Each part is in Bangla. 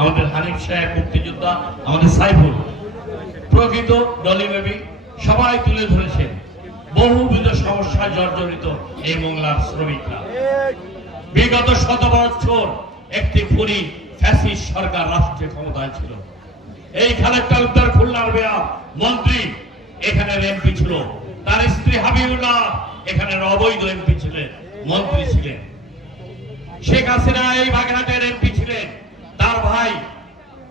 আমাদের হানিফ সাহেব, মুক্তিযোদ্ধা, আমাদের সাইফুল। প্রকৃত দলিমেবি সবাই তুলে ধরেছেন। বহুবিধ সমস্যায় জর্জরিত এই মোংলার শ্রমিকরা। বিগত শত বছর একটি খুনি ফ্যাসিস্ট সরকার রাষ্ট্রে ক্ষমতায় ছিল। এই খালেদ তালুকদার খুলনার বেয়া মন্ত্রী এখানে এমপি ছিল। তার স্ত্রী হাবিবুল্লাহ, এখানের অবৈধ এমপি ছিলেন, মন্ত্রী ছিলেন। শেখ হাসিনা এই বাগেরহাটের এমপি ছিলেন। তার ভাই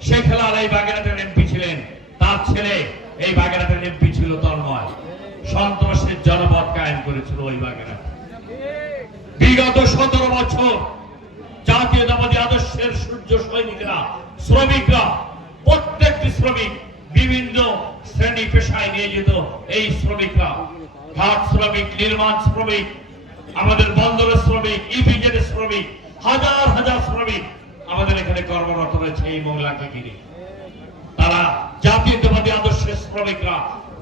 শেখ হেলাল এই বাগেরহাটের এমপি ছিলেন। তার ছেলে এই বাগেরহাটের এমপি ছিল তন্ময়। সন্ত্রাসের জনপদ কায়েম করেছিল ওই বাগেরহাট। বিগত সতেরো বছর জাতীয়তাবাদী আদর্শের সূর্য সৈনিকরা, শ্রমিকরা, প্রত্যেকটি শ্রমিক বিভিন্ন শ্রেণি পেশায় নিয়ে যেত এই শ্রমিকরা, ঘাট শ্রমিক, নির্মাণ শ্রমিক, আমাদের বন্দরের শ্রমিক, ইপিজেড শ্রমিক, হাজার হাজার শ্রমিক আমাদের এখানে কর্মরত রয়েছে এই মহিলাকে ঘিরে তারা জাতীয়তাবাদী আদর্শের শ্রমিকরা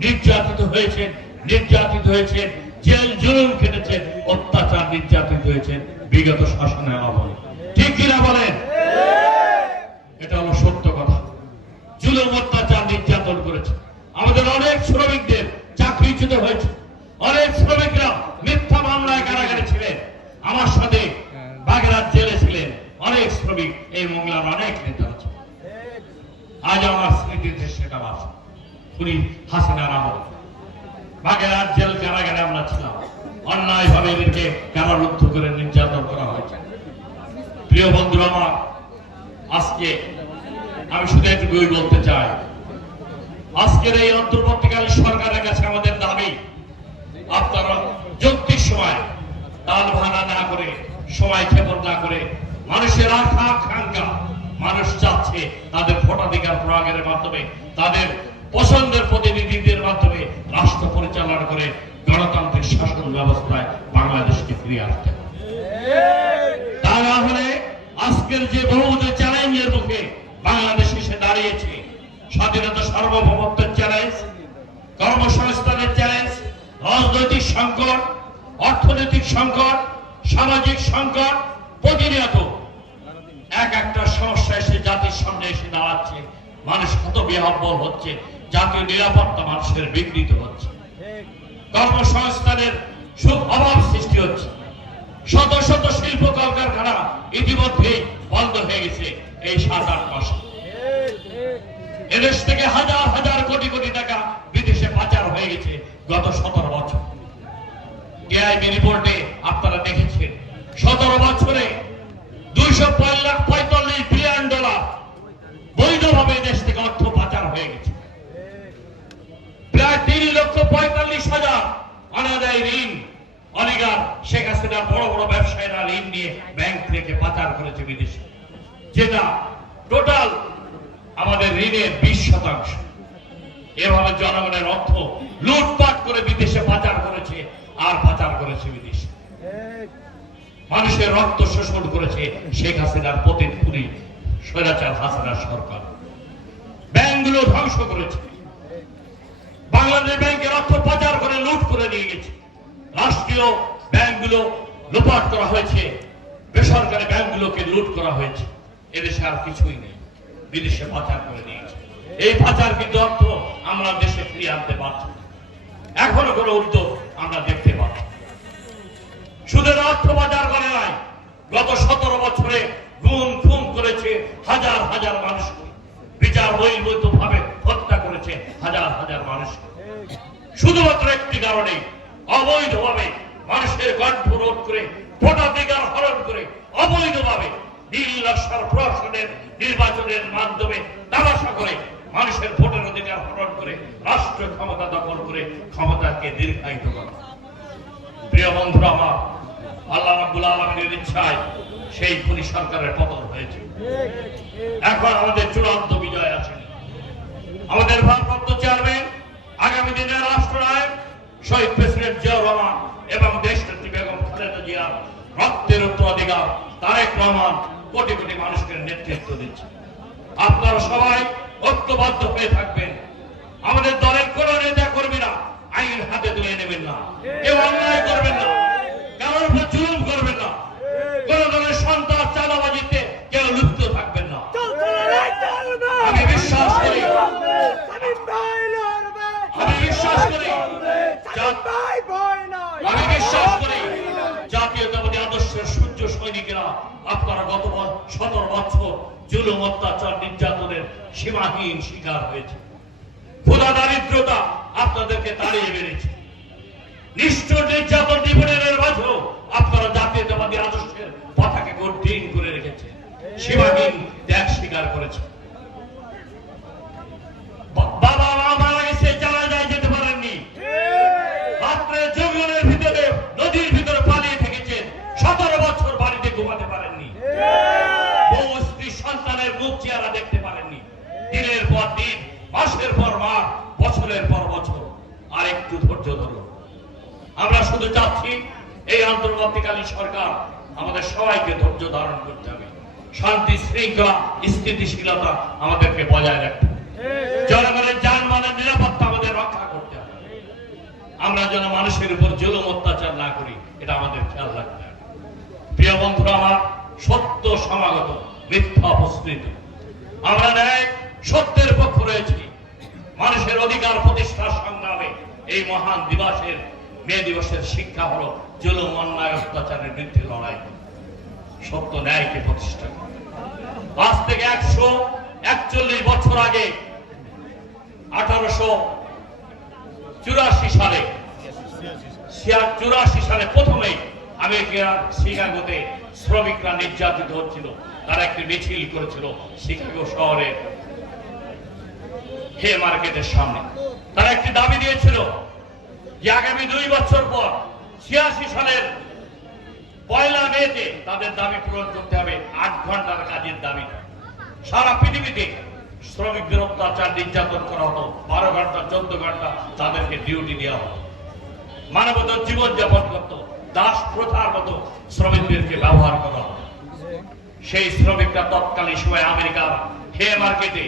নির্যাতিত হয়েছেন নির্যাতিত হয়েছেন, জেল জুলুম কেটেছেন অত্যাচার নির্যাতিত হয়েছেন, বিগত শাসনের আমলে ঠিক কিনা বলেন? এটা হলো সত্য কথা। জুলুম, অত্যাচার নির্যাতন করেছে। আমাদের অনেক শ্রমিকদের চাকরিচ্যুত হয়েছে। অনেক শ্রমিকরা মিথ্যা মামলায় কারাগারে ছিলেন। আমার সাথে শ্রমিক এই মংলার অনেক নেতা আছে। আজ আমার স্মৃতিতে সেটা বাস খুনি হাসিনার আমল। বাগেরহাট জেল কারাগারে আমরা ছিলাম। অন্যায় ভাবে এদেরকে কারারুদ্ধ করে নির্যাতন করা হয়েছে। প্রিয় বন্ধু আমার, আজকে আমি শুধু এটুকুই বলতে চাই। আজকের এই অন্তর্বর্তীকালীন সরকারের কাছে আমাদের দাবি, আপনারা যুক্তির সময় তাল ভাঙা না করে, সময় ক্ষেপণ না করে মানুষের আশা আকাঙ্ক্ষা মানুষ চাচ্ছে তাদের ভোটাধিকার প্রয়োগের মাধ্যমে, তাদের পছন্দের প্রতিনিধিদের মাধ্যমে রাষ্ট্র পরিচালনা করে গণতান্ত্রিক শাসন ব্যবস্থায় বাংলাদেশকে ফিরিয়ে আসতে হবে। আজকের যে বহুদ চ্যালেঞ্জের মুখে বাংলাদেশ এসে দাঁড়িয়েছে স্বাধীনতা সার্বভৌমত্বের চ্যালেঞ্জ কর্মসংস্থানের চ্যালেঞ্জ রাজনৈতিক সংকট, অর্থনৈতিক সংকট, সামাজিক সংকট, প্রতিনিয়ত এক একটা সমস্যা এসে জাতির সামনে এসে দাঁড়াচ্ছে। মানুষ কত বিহব্বল হচ্ছে, জাতীয় নিরাপত্তা মানুষের বিঘ্নিত হচ্ছে। কর্মসংস্থানের সুখ অভাব সৃষ্টি হচ্ছে। শত শত শিল্প কলকারখানা ইতিমধ্যে বন্ধ হয়ে গেছে এই সাত আট মাসে। এদেশ থেকে হাজার হাজার কোটি কোটি টাকা বিদেশে পাচার হয়ে গেছে গত সতেরো বছর। টিআইবি রিপোর্টে আপনারা দেখেছেন, সতেরো বছরে দুইশো থেকে অর্থ পাচার হয়ে গেছে। প্রায় তিন লক্ষ পঁয়তাল্লিশ হাজার অনাদায় ঋণ শেখ বড় বড় ব্যবসায়ীরা ঋণ নিয়ে ব্যাংক থেকে পাচার করেছে বিদেশে, যেটা টোটাল আমাদের ঋণের বিশ শতাংশ। এভাবে জনগণের অর্থ লুটপাট করে বিদেশে পাচার করেছে, আর পাচার করেছে বিদেশে। মানুষের রক্ত শোষণ করেছে শেখ হাসিনার পতিতপুরি স্বৈরাচার হাসিনার সরকার। ব্যাংকগুলো ধ্বংস করেছে। বাংলাদেশ ব্যাংকের অর্থ পাচার করে লুট করে নিয়ে গেছে। রাষ্ট্রীয় ব্যাংকগুলো লোপাট করা হয়েছে। বেসরকারি ব্যাংকগুলোকে লুট করা হয়েছে। এদেশে আর কিছুই নেই। বিদেশে পাচার করে নিয়েছে। এই পাচার কিন্তু অর্থ আমরা দেশে ফিরিয়ে আনতে পারছি এখনও কোনো উদ্যোগ কারণে অবৈধভাবে মানুষের কণ্ঠ রোধ করে, ভোটাধিকার হরণ করে, অবৈধভাবে নির্বাচন প্রশাসনের নির্বাচনের মাধ্যমে তামাশা করে মানুষের ভোটের অধিকার হরণ করে, রাষ্ট্র ক্ষমতা দখল করে ক্ষমতাকে দীর্ঘায়িত করে। প্রিয় বন্ধুরা আমার, আল্লাহ রাব্বুল আলামিনের ইচ্ছায় সেই খুনি সরকারের পতন হয়েছে। এখন আমাদের চূড়ান্ত বিজয় আছে। আমাদের ভারপ্রাপ্ত চেয়ারম্যান আগামী দিনের রাষ্ট্রনায়ক শহীদ প্রেসিডেন্ট জিয়াউর রহমান এবং দেশনেত্রী বেগম খালেদা জিয়ার রক্তের উত্তরাধিকার তারেক রহমান কোটি কোটি মানুষকে নেতৃত্ব দিচ্ছে। আপনারা সবাই ঐক্যবদ্ধ হয়ে থাকবেন। আমাদের দলের কোন নেতা কর্মীরা আইন হাতে তুলে নেবেন না। কেউ বছর জুলুম, অত্যাচার, নির্যাতনের সীমাহীন শিকার হয়েছে। ক্ষুধা দারিদ্রতা আপনাদেরকে তাড়িয়ে বেড়েছে নিষ্ঠুর নির্যাতন নিপীড়নের মাঝেও আপনারা জাতীয়তাবাদী আদর্শের পতাকে কঠিন করে রেখেছে। সীমাহীন ত্যাগ স্বীকার করেছে বা- বাবা মা মারা গেছে জানা যায় যেতে পারেননি রাত্রে জঙ্গলের ভিতরে নদীর ভিতরে পালিয়ে থেকেছেন সতেরো বছর বাড়িতে ঘুমাতে পারেননি বউ স্ত্রী সন্তানের মুখ চেহারা দেখতে পারেননি দিনের পর দিন মাসের পর মাস বছরের পর বছর আর একটু ধৈর্য ধরুন আমরা শুধু চাচ্ছি এই অন্তর্বর্তীকালীন সরকার সবাইকে ধৈর্য ধারণ করতে হবে। শান্তি, শৃঙ্খলা, স্থিতিশীলতা আমাদেরকে বজায় রাখতে জনগণের যানবাহনের নিরাপত্তা আমাদের রক্ষা করতে হবে। আমরা যেন মানুষের উপর জুলুম, অত্যাচার না করি, এটা আমাদের খেয়াল রাখতে হবে। প্রিয় বন্ধুরা, আমার সত্য সমাগত, মিথ্যা অপস্কৃত আমরা ন্যায় সত্যের পক্ষ রয়েছি। মানুষের অধিকার প্রতিষ্ঠার সংগ্রামে এই মহান দিবসের, মে দিবসের শিক্ষা হলো জুলুম, অন্যায়, অত্যাচারের বিরুদ্ধে লড়াই। সত্য ন্যায়কে প্রতিষ্ঠা। আজ থেকে একশো একচল্লিশ বছর আগে, আঠারোশো চুরাশি সালে চুরাশি সালে প্রথমেই আমেরিকার শিকাগোতে শ্রমিকরা নির্যাতিত হচ্ছিল তারা একটি মিছিল করেছিল শিকাগো শহরে হে মার্কেটের সামনে তারা একটি দাবি দিয়েছিল যে আগামী দুই বছর পর ছিয়াশি সালের পয়লা মেতে তাদের দাবি পূরণ করতে হবে। আট ঘণ্টার কাজের দাবি। সারা পৃথিবীতে শ্রমিকদের অত্যাচার নির্যাতন করা হতো বারো ঘণ্টা, চোদ্দ ঘণ্টা তাদেরকে ডিউটি দেওয়া হতো মানবতার জীবন যাপন করত। দাস প্রথার মতো শ্রমিকদেরকে ব্যবহার করা হতো সেই শ্রমিকরা তৎকালীন সময় আমেরিকার হে মার্কেটে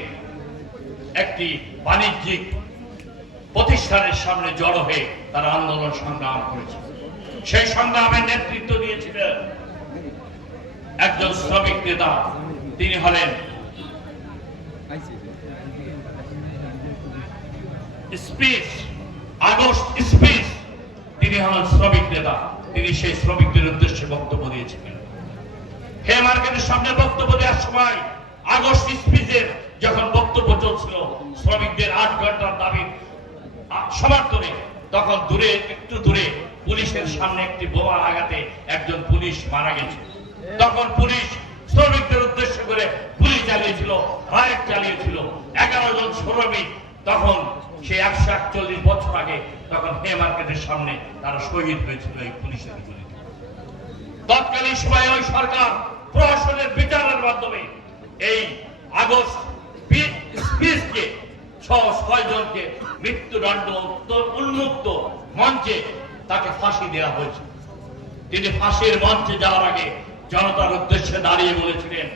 একটি বাণিজ্যিক প্রতিষ্ঠানের সামনে জড়ো হয়ে তারা আন্দোলন সংগ্রাম করেছে। সেই সংগ্রামের নেতৃত্ব দিয়েছিলেন একজন শ্রমিক নেতা। তিনি হলেন স্পিচ, আগস্ট স্পিচ। তিনি হলেন শ্রমিক নেতা। তিনি সেই শ্রমিকদের উদ্দেশ্যে বক্তব্য দিয়েছিলেন। হে মার্কেটের সামনে বক্তব্য দেওয়ার সময় আগস্ট স্পিচের যখন বক্তব্য চলছিল, শ্রমিকদের আট ঘণ্টার দাবি সমর্থনে, তখন দূরে, একটু দূরে পুলিশের সামনে একটি বোমার আঘাতে একজন পুলিশ মারা গেছে। তখন পুলিশ শ্রমিকদের উদ্দেশ্য করে গুলি চালিয়েছিল রাইট চালিয়েছিল। এগারো জন শ্রমিক তখন সে একশো একচল্লিশ বছর আগে তখন হে মার্কেটের সামনে তারা শহীদ হয়েছিল এই পুলিশের গুলিতে। তৎকালীন সময়ে ওই সরকার প্রশাসনের বিচারের মাধ্যমে এই আগস্ট বি- ছয় ছয় জনকে মৃত্যুদণ্ড উন্মুক্ত মঞ্চে তাকে ফাঁসি দেওয়া হয়েছে। তিনি ফাঁসির মঞ্চে যাওয়ার আগে জনতার উদ্দেশ্যে দাঁড়িয়ে বলেছিলেন,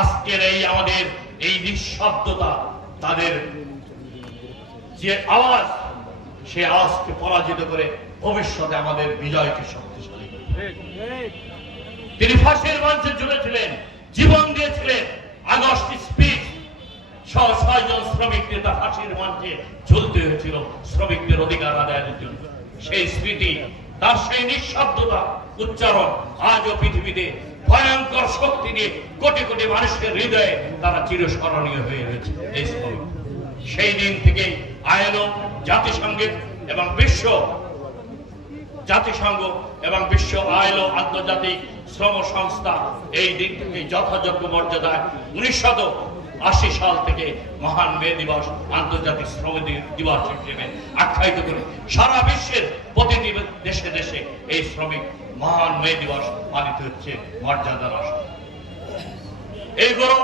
আজকের এই আমাদের এই নিঃশব্দতা, তাদের যে আওয়াজ, সে আওয়াজকে পরাজিত করে ভবিষ্যতে আমাদের বিজয়কে শক্তিশালী তিনি ফাঁসির মঞ্চে ঝুলেছিলেন, জীবন দিয়েছিলেন, আগস্ট স্পিচ ছয় জন শ্রমিক নেতা ফাঁসির মঞ্চে ঝুলতে হয়েছিল, শ্রমিকদের অধিকার আদায়ের জন্য। সেই স্মৃতি, তার সেই নিঃশব্দতা উচ্চারণ আজও পৃথিবীতে ভয়ঙ্কর শক্তি নিয়ে কোটি কোটি মানুষের হৃদয়ে তারা চিরস্মরণীয় হয়ে রয়েছে। এই শ্রমিক সেই দিন থেকে আইএলও জাতিসংঘের এবং বিশ্ব জাতিসংঘ এবং বিশ্ব আইলো আন্তর্জাতিক শ্রম সংস্থা এই দিনটিকে যথাযোগ্য মর্যাদায় উনিশশত আশি সাল থেকে মহান মে দিবস, আন্তর্জাতিক শ্রম দিবস হিসেবে আখ্যায়িত করে সারা বিশ্বের প্রতিটি দেশে দেশে এই শ্রমিক মহান মে দিবস পালিত হচ্ছে মর্যাদার আসন এই গৌরব